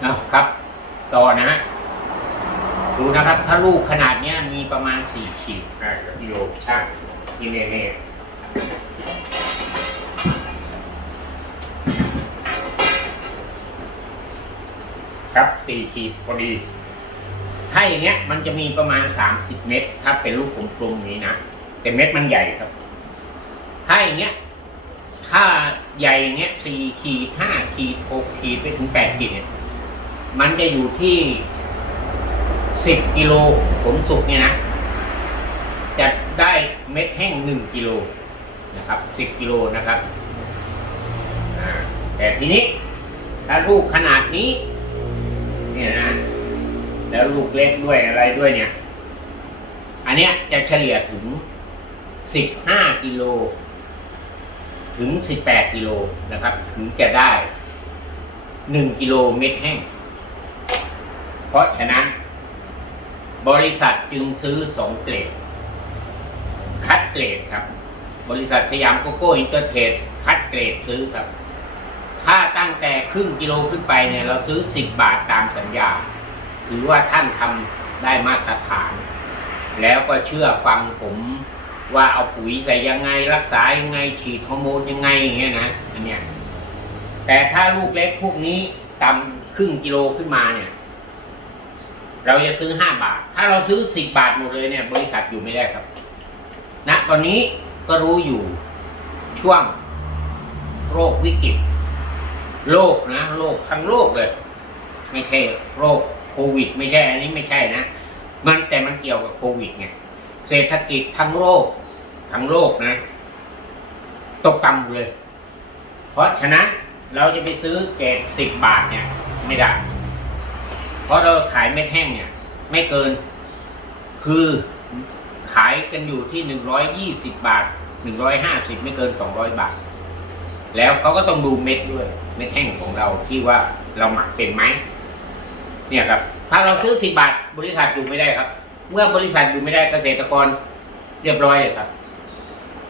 เอาครับ ต่อนะฮะดูนะครับ ถ้าลูกขนาดเนี้ยมีประมาณสี่ขีดอ่ากิโลช่างนี่เนี่ยเนี่ยครับสี่ขีดพอดี ถ้าอย่างเงี้ย มันจะมีประมาณสามสิบเม็ดถ้าเป็นลูกกลมๆนี้นะแต่เม็ดมันใหญ่ครับ ถ้าอย่างเงี้ย ถ้าใหญ่อย่างเงี้ยสี่ขีดห้าขีดหกขีดไปถึงแปดขีดเนี่ย มันจะอยู่ที่สิบกิโลผลสุกเนี่ยนะจะได้เม็ดแห้งหนึ่งกิโลนะครับสิบกิโลนะครับแต่ทีนี้ถ้าลูกขนาดนี้ เนี่ยนะ แล้วลูกเล็กด้วยอะไรด้วยเนี่ย อันเนี้ยจะเฉลี่ยถึงสิบห้ากิโลถึงสิบแปดกิโลนะครับ ถึงจะได้หนึ่งกิโลเม็ดแห้ง เพราะฉะนั้น บริษัทจึงซื้อสองเกรด คัดเกรดครับ บริษัทสยามโกโก้อินเตอร์เทรดคัดเกรดซื้อครับ ถ้าตั้งแต่ครึ่งกิโลขึ้นไปเนี่ยเราซื้อสิบบาทตามสัญญา ถือว่าท่านทำได้มาตรฐาน แล้วก็เชื่อฟังผมว่าเอาปุ๋ยใส่ยังไงรักษายังไง ฉีดฮอร์โมนยังไงอย่างเงี้ยนะอันเนี้ยแต่ถ้าลูกเล็กพวกนี้ต่ำครึ่งกิโลขึ้นมาเนี่ย เราจะซื้อห้าบาท ถ้าเราซื้อสิบบาทหมดเลยเนี่ยบริษัทอยู่ไม่ได้ครับณตอนนี้ก็รู้อยู่ช่วงโรควิกฤตโรคนะโรคทั้งโลกเลย ไม่ใช่โรคโควิด ไม่ใช่ อันนี้ไม่ใช่นะ มันแต่มันเกี่ยวกับโควิดไงเศรษฐกิจทั้งโลกทั้งโลกนะ ตกต่ำเลย เพราะฉะนั้นเราจะไปซื้อเกรดสิบบาทเนี่ย ไม่ได้ เพราะเราขายเม็ดแห้งเนี่ย ไม่เกิน คือขายกันอยู่ที่หนึ่งร้อยยี่สิบบาทหนึ่งร้อยห้าสิบไม่เกินสองร้อยบาท แล้วเขาก็ต้องดูเม็ดด้วย เม็ดแห้งของเราที่ว่าเราหมักเป็นไหมเนี่ยครับ ถ้าเราซื้อสิบบาทบริษัทอยู่ไม่ได้ครับ เมื่อบริษัทอยู่ไม่ได้เกษตรกรเรียบร้อยเลยครับ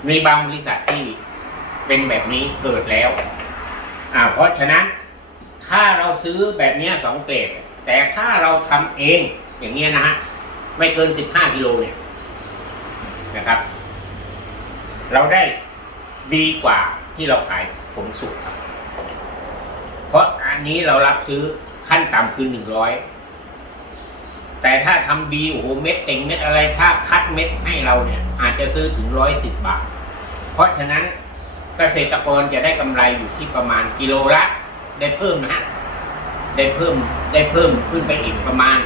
มีบางบริษัทที่เป็นแบบนี้เกิดแล้ว อ่า เพราะฉะนั้น ถ้าเราซื้อแบบนี้สองเกรด แต่ถ้าเราทำเองอย่างเงี้ยนะฮะไม่เกินสิบห้ากิโลเนี่ยนะครับ เราได้ดีกว่าที่เราขายผลสุกครับ เพราะอันนี้เรารับซื้อขั้นต่ำคือหนึ่งร้อยแต่ถ้าทำดีโอ้โหเม็ดเต็งเม็ดอะไรถ้าคัดเม็ดให้เราเนี่ย อาจจะซื้อถึงร้อยสิบบาท เพราะฉะนั้นเกษตรกรจะได้กำไรอยู่ที่ประมาณกิโลละ ได้เพิ่มนะฮะได้เพิ่ม ได้เพิ่มขึ้นไปอีกประมาณ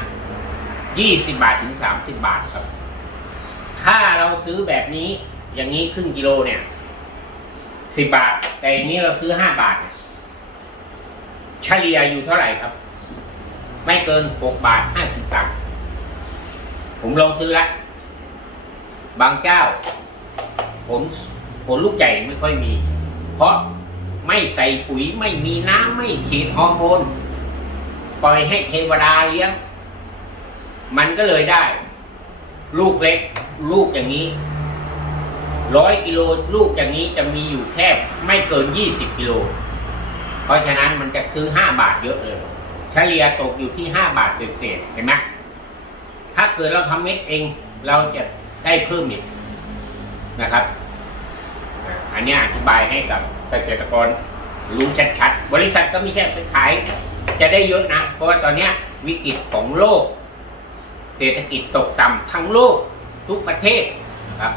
ยี่สิบาทถึงสามสิบาทครับ ถ้าเราซื้อแบบนี้อย่างนี้ครึ่งกิโลเนี่ยสิบาท แต่อย่างนี้เราซื้อห้าบาทเนี่ยเฉลี่ยอยู่เท่าไหร่ครับ ไม่เกินหกบาทห้าสิบตังค์ผมลองซื้อละ บางเจ้าผลผลลูกใหญ่ไม่ค่อยมี เพราะไม่ใส่ปุ๋ยไม่มีน้ำไม่ฉีดฮอร์โมน ปล่อยให้เทวดาเลี้ยง มันก็เลยได้ ลูกเล็ก ลูกอย่างนี้ร้อยกิโลลูกอย่างนี้จะมีอยู่แค่ไม่เกินยี่สิบกิโล เพราะฉะนั้นมันจะซื้อห้าบาทเยอะเลยเฉลี่ยตกอยู่ที่ห้าบาทเศษๆเห็นไหมถ้าเกิดเราทำเม็ดเอง เราจะได้เพิ่มอีกนะครับ อันนี้อธิบายให้กับเกษตรกรรู้ชัดๆ บริษัทก็ไม่ใช่ไปขาย จะได้เยอะนะ เพราะว่าตอนนี้วิกฤตของโลก เศรษฐกิจตกต่ำทั้งโลกทุกประเทศนะครับ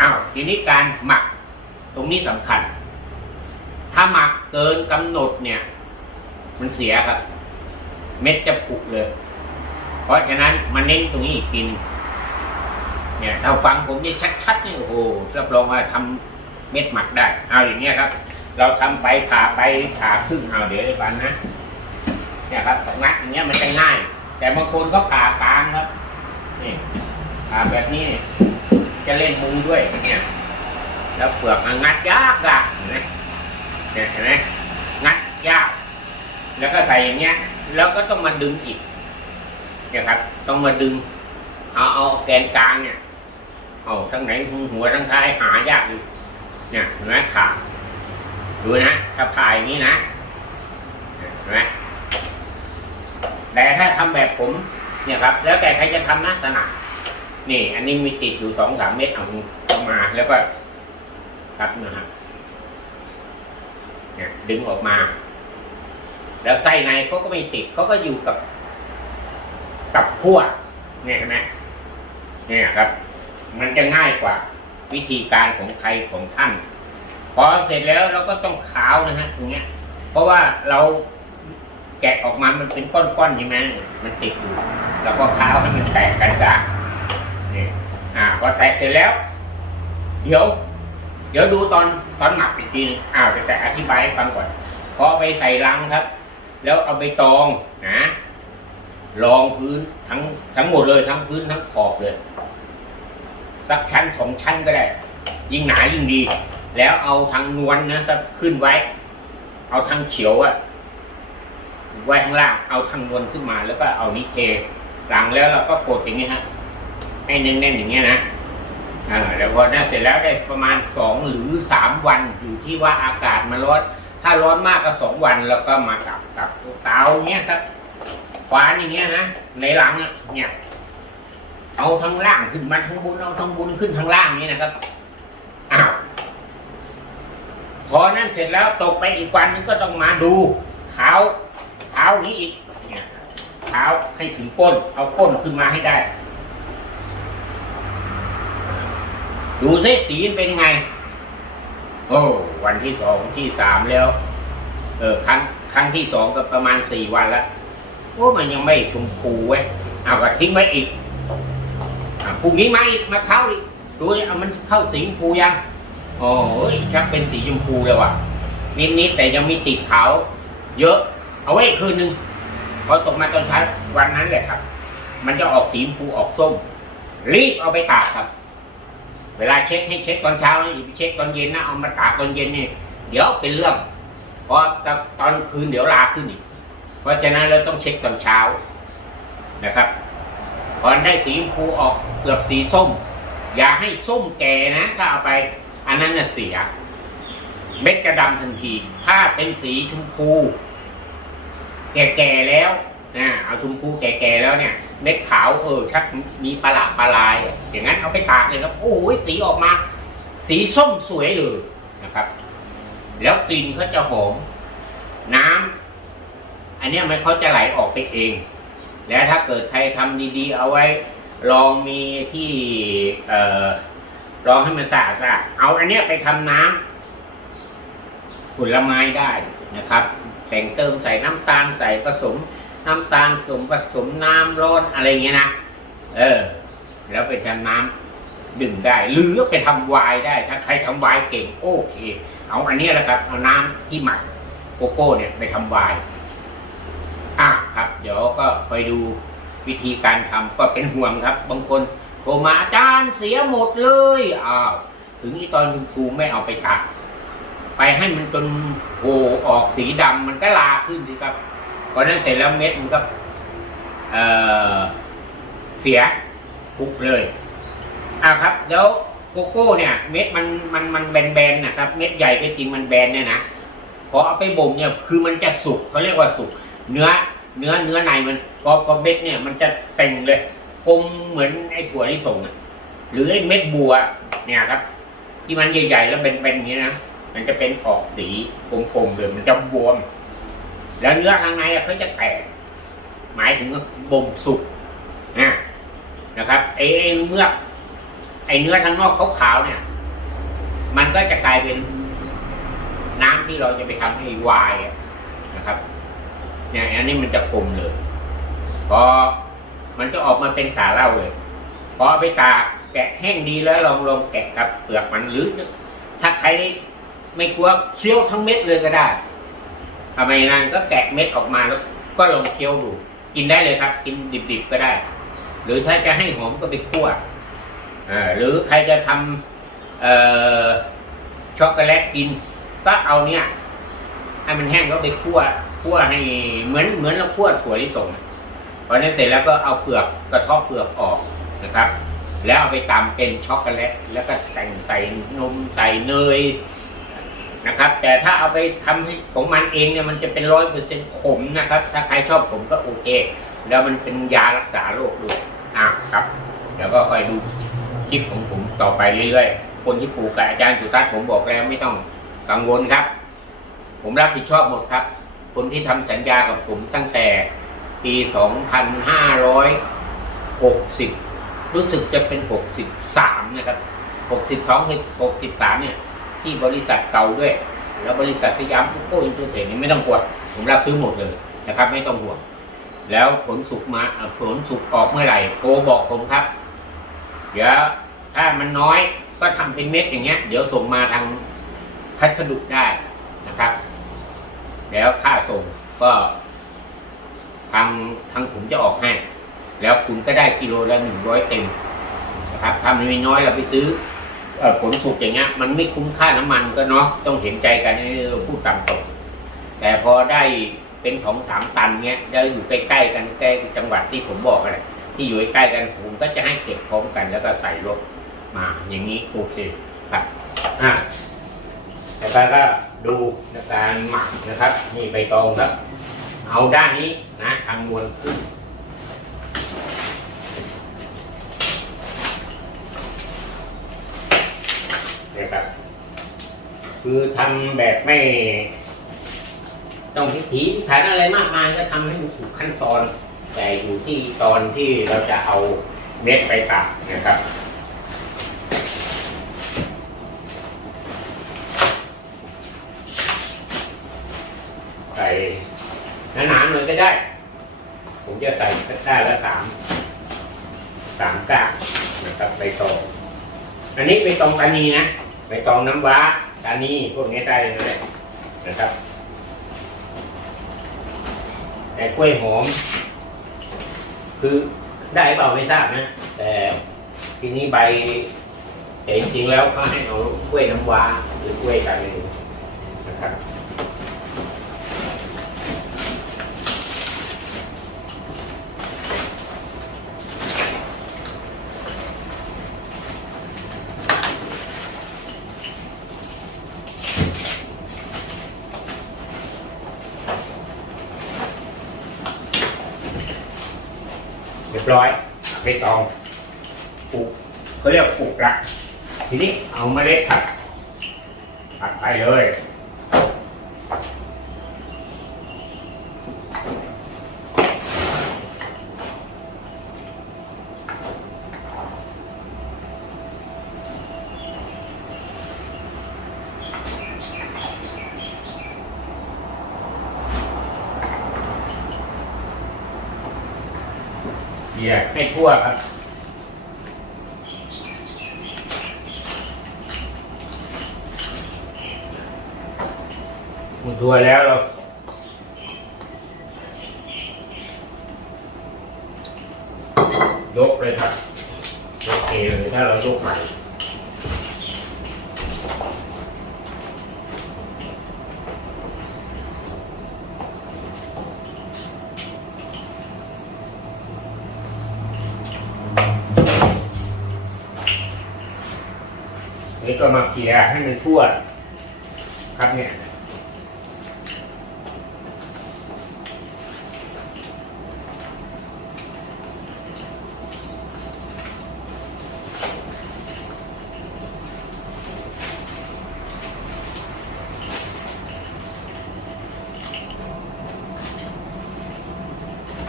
อ้าวทีนี้การหมักตรงนี้สำคัญ ถ้าหมักเกินกำหนดเนี่ย มันเสียครับ เม็ดจะผุเลย เพราะฉะนั้นมาเน้นตรงนี้อีกทีนึงเนี่ยถ้าฟังผมนี่ชัดๆนี่โอ้โหรับรองว่าทำเม็ดหมักได้ เอาอย่างเงี้ยครับ เราทำไปผ่าไปผ่าครึ่งเอาเดี๋ยวได้ฟันนะเนี่ยครับงัดอย่างเงี้ยมันจะง่าย แต่บางคนก็ผ่ากลางครับนี่ผ่าแบบนี้เนี่ยจะเล่นมือด้วยเนี่ยแล้วเปลือกมันงัดยากอะเห็นไหมเนี่ยเห็นไหมงัดยาก แล้วก็ใส่อย่างเงี้ย แล้วก็ต้องมาดึงอีกเนี่ยครับ ต้องมาดึง เอาเอาแกนกลางเนี่ยเอาทั้งไหนหัวทั้งท้ายหายากอยู่เนี่ยเห็นไหมขาด ดูนะถ้าผ่าอย่างนี้นะเห็นไหมแต่ถ้าทำแบบผม เนี่ยครับ แล้วแต่ใครจะทำนะถนัดนี่ อันนี้มีติดอยู่สองสามเม็ดเอาเอามาแล้วก็ครับนะครับเนี่ยดึงออกมา แล้วไส้ในเขาก็ไม่ติดเขาก็อยู่กับ กับขั้วเนี่ยเห็นไหมเนี่ยครับ มันจะง่ายกว่าวิธีการของใครของท่าน พอเสร็จแล้วเราก็ต้องขาวนะฮะตรงเนี้ย เพราะว่าเราแกะออกมามันเป็นก้อนๆใช่ไหมมันติดอยู่เราก็ขาวให้มันแตกกันซะนี่อ่าพอแตกเสร็จแล้ว เดี๋ยว เดี๋ยวดูตอนตอนหมักอีกทีนึงอ้าวแต่อธิบายให้ฟังก่อนพอไปใส่ลังครับ แล้วเอาไปตองนะรองพื้นทั้งทั้งหมดเลยทั้งพื้นทั้งขอบเลย สักชั้นสองชั้นก็ได้ ยิ่งหนายิ่งดี แล้วเอาทางนวลนะก็ขึ้นไว้ เอาทางเขียวอะไว้ข้างล่าง เอาทางนวลขึ้นมาแล้วก็เอานี้เทหลังแล้วเราก็กดอย่างนี้ยฮะให้แน่นๆอย่างเงี้ยนะอ่าแล้วพอนั้นเสร็จแล้วได้ประมาณสองหรือสามวันอยู่ที่ว่าอากาศมันร้อนถ้าร้อนมากก็สองวันแล้วก็มากับกับเตาเงี้ยครับควานอย่างเงี้ยนะในหลังอะเนี่ย เอาทั้งล่างขึ้นมาทั้งบนเอาทั้งบนขึ้นทั้งล่างนี่นะครับ พอนั่นเสร็จแล้วตกไปอีกวันนึงก็ต้องมาดูเท้าเท้านี้อีกเนี่ยเท้าให้ถึงก้น เอาก้นขึ้นมาให้ได้ ดูซิสีเป็นไง โอ้วันที่สองที่สามแล้ว เออครั้งครั้งที่สองก็ประมาณสี่วันละโอ้มันยังไม่ชมพูเว้ยเอาก็ทิ้งไว้อีกอะพรุ่งนี้มาอีกมาเข้าอีกดูนี่เอามันเข้าสีชมพูยัง โอ้ยชักเป็นสีชมพูแล้วว่ะ นิดๆแต่ยังมีติดขาวเยอะ เอาไว้คืนนึงพอตกมาตอนเช้าวันนั้นแหละครับ มันจะออกสีชมพูออกส้ม รีบเอาไปตากครับ เวลาเช็คให้เช็คตอนเช้านะอย่าไปเช็คตอนเย็นนะเอามาตากตอนเย็นนี่เดี๋ยวเป็นเรื่องเพราะตอนคืนเดี๋ยวลาขึ้นอีกเพราะฉะนั้นเราต้องเช็คตอนเช้านะครับพอได้สีชมพูออกเกือบสีส้ม อย่าให้ส้มแก่นะถ้าเอาไป อันนั้นน่ะเสีย เม็ดกระดำทันที ถ้าเป็นสีชมพู แก่ๆแล้วนะเอาชมพูแก่ๆแล้วเนี่ย เม็ดขาวเออชักมีประหลาดประลาย อย่างนั้นเอาไปตากเลยครับ โอ้ยสีออกมา สีส้มสวยเลยนะครับ แล้วกลิ่นเขาจะหอมน้ำอันนี้มันเขาจะไหลออกไปเอง แล้วถ้าเกิดใครทำดีๆ เอาไว้ ลองมีที่เอ่อ ลองให้มันสะอาดเอาอันเนี้ยไปทำน้ำผลไม้ได้นะครับแต่งเติมใส่น้ำตาลใส่ผสม น้ำตาลสมผสมน้ำร้อนอะไรเงี้ยนะเออ แล้วไปทำน้ำดื่มได้ หรือไปทำไวน์ได้ ถ้าใครทำไวน์เก่งโอเค เอาอันเนี้ยแหละครับ เอาน้ำที่หมักโกโก้เนี่ยไปทำไวน์อะครับ เดี๋ยวก็คอยดูวิธีการทำก็เป็นห่วงครับ บางคน โทรมาจารย์เสียหมดเลยอ้าวถึงอีตอนคุณครูไม่เอาไปตัด ไปให้มันจนโผล่ออกสีดำมันก็ลาขึ้นสิครับพอนั้นเสร็จแล้วเม็ดมันก็เออเสียพุกเลยอะครับ แล้วโกโก้เนี่ย เม็ดมันมันมันแบนๆนะครับ เม็ดใหญ่ก็จริงมันแบนเนี่ยนะพอเอาไปบ่มเนี่ย คือมันจะสุกเขาเรียกว่าสุก เนื้อ เนื้อเนื้อในมันพอพอเม็ดเนี่ยมันจะเต่งเลย กลมเหมือนไอ้ถั่วลิสงอะหรือไอ้เม็ดบัว เนี่ยครับ ที่มันใหญ่ๆแล้วเป็นๆอย่างนี้นะมันจะเป็นออกสีกลมๆเลยมันจะบวม แล้วเนื้อข้างในเขาจะแตก หมายถึงบ่มสุกนะนะครับไอ้เมือกไอ้เนื้อทางนอกขาวๆเนี่ย มันก็จะกลายเป็นน้ำที่เราจะไปทำให้ไวายนะครับ เนี่ยอันนี้มันจะกลมเลยพอ มันจะออกมาเป็นสาเหล้าเลย พอไปตากแกะแห้งดีแล้วลองลองแกะครับเปลือกมันหรือ ถ้าใครไม่กลัวเคี้ยวทั้งเม็ดเลยก็ได้ทำไมนั้นก็แกะเม็ดออกมาแล้ว ก็ลองเคี้ยวดู กินได้เลยครับ กินดิบๆก็ได้ หรือถ้าจะให้หอมก็ไปคั่วหรือใครจะทำเอช็อกโกแลตกิน ก็เอาเนี่ยให้มันแห้งก็ไปคั่วคั่วให้เหมือนเหมือนเราคั่วถั่วลิสง พอนั้นเสร็จแล้วก็เอาเปลือกกระเทาะเปลือกออกนะครับ แล้วเอาไปตำเป็นช็อกโกแลตแล้วก็แต่งใส่นมใส่เนยนะครับ แต่ถ้าเอาไปทำให้ของมันเองเนี่ยมันจะเป็นร้อยเปอร์เซ็นต์ขมนะครับ ถ้าใครชอบขมก็โอเค แล้วมันเป็นยารักษาโรคด้วยอะครับเดี๋ยวก็คอยดูคลิปของผมต่อไปเรื่อยๆ คนที่ปลูกกับอาจารย์สุทัศน์ผมบอกแล้วไม่ต้องกังวลครับ ผมรับผิดชอบหมดครับ คนที่ทำสัญญากับผมตั้งแต่ ปี 2560 รู้สึกจะเป็น 63 นะครับ 62 63 เนี่ย ที่บริษัทเก่าด้วย แล้วบริษัทสยามโกอินเตอร์เทรดนี่ไม่ต้องกลัวผมรับซื้อหมดเลยนะครับ ไม่ต้องห่วง แล้วผลสุกมาผลสุกออกเมื่อไหร่โทรบอกผมครับ เดี๋ยวถ้ามันน้อยก็ทำเป็นเม็ดอย่างเงี้ย เดี๋ยวส่งมาทางพัสดุได้นะครับ แล้วค่าส่งก็ ทางทางผมจะออกให้ แล้วคุณก็ได้กิโลละหนึ่งร้อยเต็มนะครับถ้ามันมีน้อยเราไปซื้ออผลสุกอย่างเงี้ยมันไม่คุ้มค่าน้ำมันก็เนาะต้องเห็นใจกันให้เราพูดตามตรงแต่พอได้เป็นสองสามตันเงี้ยได้อยู่ใกล้ๆกันใกล้จังหวัดที่ผมบอกอะไรที่อยู่ใกล้กันผมก็จะให้เก็บพร้อมกันแล้วก็ใส่รถมาอย่างนี้โอเคครับอะแล้วก็ก็ดูในการหมักนะครับนี่ใบตองครับ เอาด้านนี้นะทางมวลขึ้นนะครับคือทำแบบไม่ ต้องพิถีพิถันอะไรมากมายก็ทำให้มันถูกขั้นตอน แต่อยู่ที่ตอนที่เราจะเอาเม็ดไปตัดนะครับ ใส่หนาๆหน่อยก็ได้ ผมจะใส่ได้ละสามสามก้านนะครับใบตอง อั นนี้ไปตองตานีนะไปตองน้ำว้าตานีพวกนี้ได้เลยนะครับ แต่กล้วยหอม คือได้เปล่าไม่ทราบนะ แต่ทีนี้ใบ แต่จริงๆแล้วเขาให้เอากล้วยน้ำว้าหรือกล้วยตานีนะครับ บร้อยไปตองปลูกเขาเรียกปลูกละทีนี้เอาเมล็ดผัดผัดไปเลย เหยียให้ทั่วครับมันทั่วแล้วเรายกเลยครับโอเคเลยถ้าเรายกใหม่ นี่ก็มาเคลียให้มันทั่ว ครับเนี่ย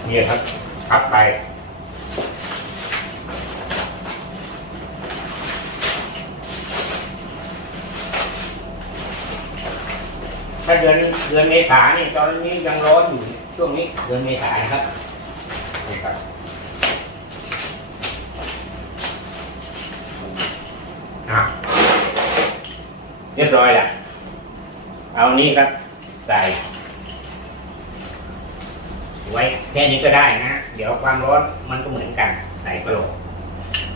เนี่ยครับพับไป ถ้าเดือนเดือนเมษาเนี่ยตอนนี้ยังร้อนอยู่ช่วงนี้เดือนเมษานะครับนี่ครับเรียบร้อยล้วเอานี้ครับใส่ไว้แค่นี้ก็ได้นะ เดี๋ยวความร้อนมันก็เหมือนกันใส่กระโหลก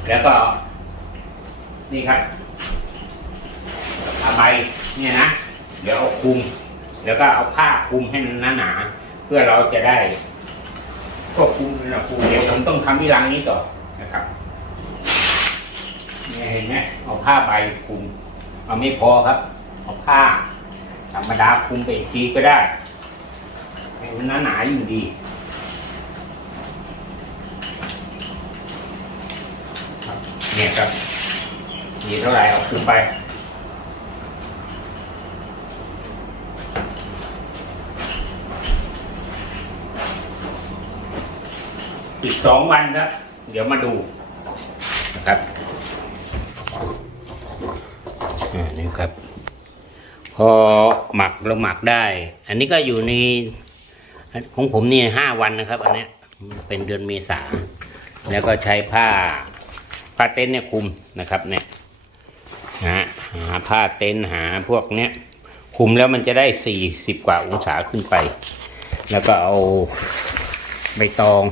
แล้วก็ นี่ครับผ้าใบเนี่ยนะ เดี๋ยวเอาคลุม แล้วก็เอาผ้าคลุมให้มันหนาๆเพื่อเราจะได้ควบคุมอุณหภูมิเดี๋ยวผมต้องทำที่รังนี้ต่อนะครับเนี่ยเห็นไหมเอาผ้าใบคลุม เอาไม่พอครับ เอาผ้าธรรมดาคุมไปอีกทีก็ได้ให้มันหนาๆยิ่งดีครับเนี่ยครับมีเท่าไหร่เอาขึ้นไป อีกสองวันครับเดี๋ยวมาดูนะครับอ่านี่ครับ พอหมักเราหมักได้ อันนี้ก็อยู่ในของผมนี่ห้าวันนะครับ อันเนี้ยเป็นเดือนเมษาแล้วก็ใช้ผ้าผ้าเต็นท์เนี่ยคุมนะครับเนี่ยนะหาผ้าเต็นท์หาพวกเนี้ยคุมแล้วมันจะได้สี่สิบกว่าองศาขึ้นไป แล้วก็เอาใบตอง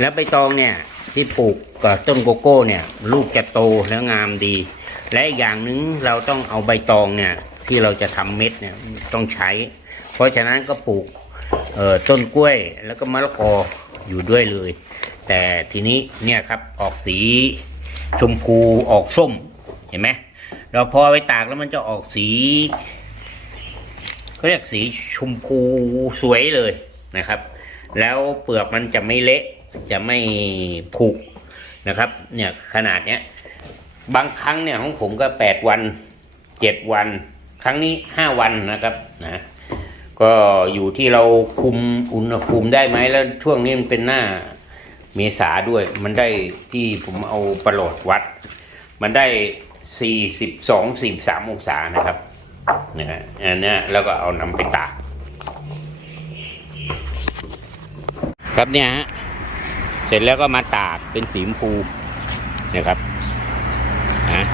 แล้วใบตองเนี่ยที่ปลูกกับต้นโกโก้เนี่ยลูกจะโตแล้วงามดี และอีกอย่างหนึ่งเราต้องเอาใบตองเนี่ยที่เราจะทำเม็ดเนี่ยต้องใช้ เพราะฉะนั้นก็ปลูกต้นกล้วยแล้วก็มะละกออยู่ด้วยเลย แต่ทีนี้เนี่ยครับออกสีชมพูออกส้มเห็นไหมเราพอไปตากแล้วมันจะออกสีเขาเรียกสีชมพูสวยเลยนะครับ แล้วเปลือกมันจะไม่เละ จะไม่ผุนะครับ เนี่ยขนาดเนี้ยบางครั้งเนี่ยของผมก็แปดวันเจ็ดวัน ครั้งนี้ห้าวันนะครับนะก็อยู่ที่เราคุมอุณหภูมิได้ไหมแล้วช่วงนี้มันเป็นหน้าเมษาด้วย มันได้ที่ผมเอาประโหลดวัด มันได้สี่สิบสองสี่สามองศานะครับนะฮะอันนี้แล้วก็เอานำไปตากครับเนี่ยฮะ เสร็จแล้วก็มาตากเป็นสีชมพูเนี่ยครับนะ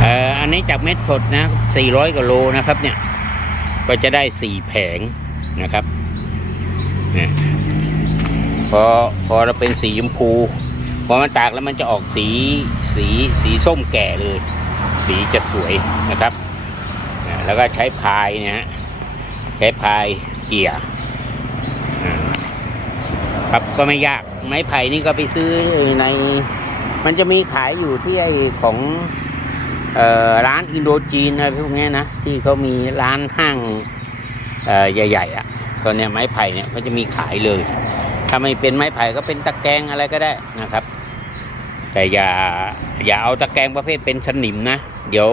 เอ่ออันนี้จากเม็ดสดนะ400กว่าโลนะครับเนี่ย ก็จะได้สี่แผงนะครับเนี่ยพอพอเราเป็นสีชมพูพอมันตากแล้วมันจะออกสีสีสีส้มแก่เลย สีจะสวยนะครับ แล้วก็ใช้พายเนี่ยใช้พายเกี่ยอ่า ครับก็ไม่ยากไม้ไผ่นี่ก็ไปซื้อใน มันจะมีขายอยู่ที่ไอของออร้านอินโดจีนอะไรพวกนี้นะ ที่เขามีร้านห้างใหญ่ๆอะก็เนี่ไม้ไผ่เนี่ยเขาจะมีขายเลย ถ้าไม่เป็นไม้ไผ่ก็เป็นตะแกรงอะไรก็ได้นะครับ แต่อย่าอย่าเอาตะแกรงประเภทเป็นสนิมนะ เดี๋ยว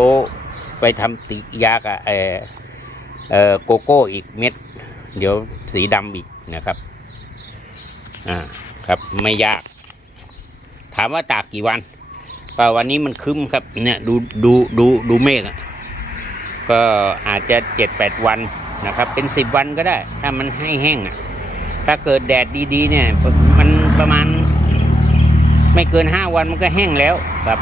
ไปทำติยากับเออโกโก้อีกเม็ด เดี๋ยวสีดำอีกนะครับ อ่าครับไม่ยาก ถามว่าตากกี่วัน ก็วันนี้มันคึ้มครับ เนี่ยดูดูดูดูเมฆก็อาจจะเจ็ดแปดวันนะครับ เป็นสิบวันก็ได้ ถ้ามันให้แห้งอะถ้าเกิดแดดดีๆ เนี่ย มันประมาณ ไม่เกินห้าวันมันก็แห้งแล้วครับ